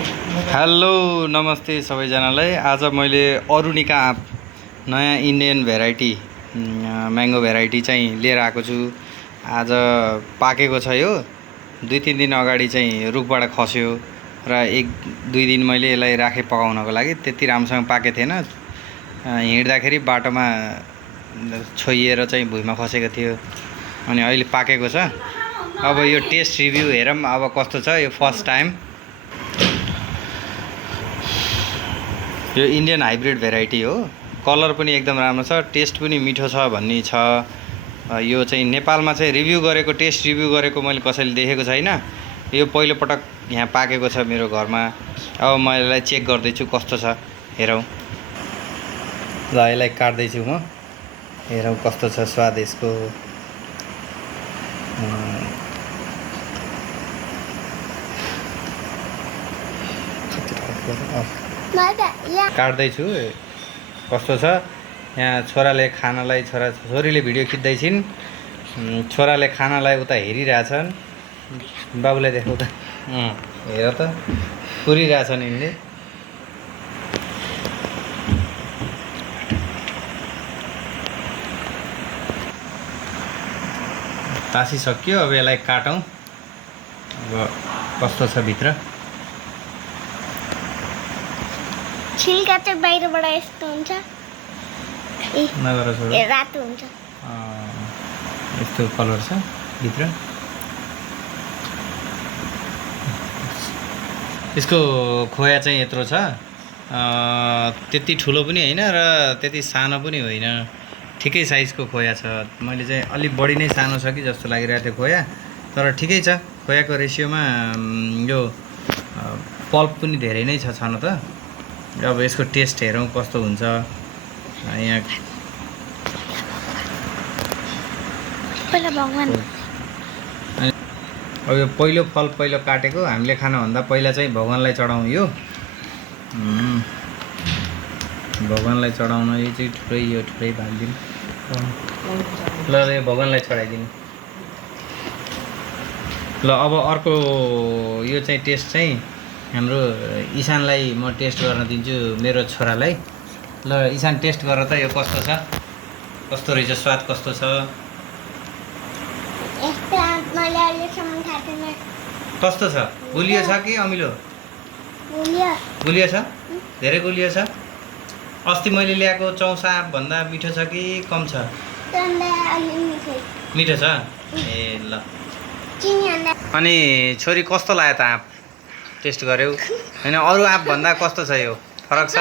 Hello नमस्ते सबैजनालाई। आज मैले अरुणिका आँप नयाँ इन्डियन भेराइटी म्याङ्गो भेराइटी चाहिँ लिएर आएको छु। आज पाकेको छ यो। 2-3 दिन अगाडि चाहिँ रुखबाट खस्यो र 1-2 दिन मैले यसलाई राखेँ पकाउनको लागि। त्यति राम्रोसँग पाकेको थिएन। हिँड्दाखेरि बाटोमा छोइएर चाहिँ भुइँमा खसेको थियो। अनि अहिले पाकेको छ। अब यो टेस्ट रिभ्यू हेरौँ अब कस्तो छ। यो फर्स्ट टाइम यो इन्डियन हाइब्रिड भेराइटी हो। कलर पनि एकदम राम्रो छ, टेस्ट पनि मिठो छ भन्ने छ। यो चाहिँ नेपालमा चाहिँ रिभ्यू गरेको, टेस्ट रिभ्यू गरेको मैले कसैले देखेको छैन। यो पहिलो पटक यहाँ पाकेको छ मेरो घरमा। अब म यसलाई चेक गर्दैछु कस्तो छ, हेरौँ। ल यसलाई काट्दैछु म, हेरौँ कस्तो छ स्वाद यसको। काट्दैछु कस्तो छ। यहाँ छोराले खानालाई, छोरीले भिडियो खिच्दैछिन्। छोराले खानालाई उता हेरिरहेछन्। बाबुलाई देखाउ त, हेर त, पुरिरहेछन् यिनले। तासिसक्यो, अब यसलाई काटौँ। अब कस्तो छ भित्र। छिल्का चाहिँ बाहिरबाट यस्तो हुन्छ, रातो हुन्छ। यस्तो कलर छ भित्र। यसको खोया चाहिँ यत्रो छ। त्यति ठुलो पनि होइन र त्यति सानो पनि होइन, ठिकै साइजको खोया छ। मैले चाहिँ अलिक बढी नै सानो छ कि जस्तो लागिरहेको थियो खोया, तर ठिकै छ। खोयाको रेसियोमा यो पल्प पनि धेरै नै छ छन त। अब यसको टेस्ट हेरौँ कस्तो हुन्छ। यहाँ अब यो पहिलो फल पहिलो काटेको, हामीले खानुभन्दा पहिला चाहिँ भगवानलाई चढाउँ। यो भगवानलाई चढाउन यो चाहिँ ठुलै, यो ठुलै भागिदिनु। ल यो भगवानलाई चढाइदिनु। ल अब अर्को यो चाहिँ टेस्ट चाहिँ हाम्रो ईशानलाई म टेस्ट गर्न दिन्छु, मेरो छोरालाई। ल ईशान टेस्ट गर त, यो कस्तो छ, कस्तो रहेछ, स्वाद कस्तो छ। कस्तो छ, गुलियो छ कि अमिलो? गुलियो छ, धेरै गुलियो छ। अस्ति मैले ल्याएको चौसा आँप भन्दा मिठो छ कि कम छ? मिठो छ। ए ल, अनि छोरी कस्तो लाग्यो त आँप? टेस्ट गर्यौ होइन? अरू आँप भन्दा कस्तो छ यो, फरक छ?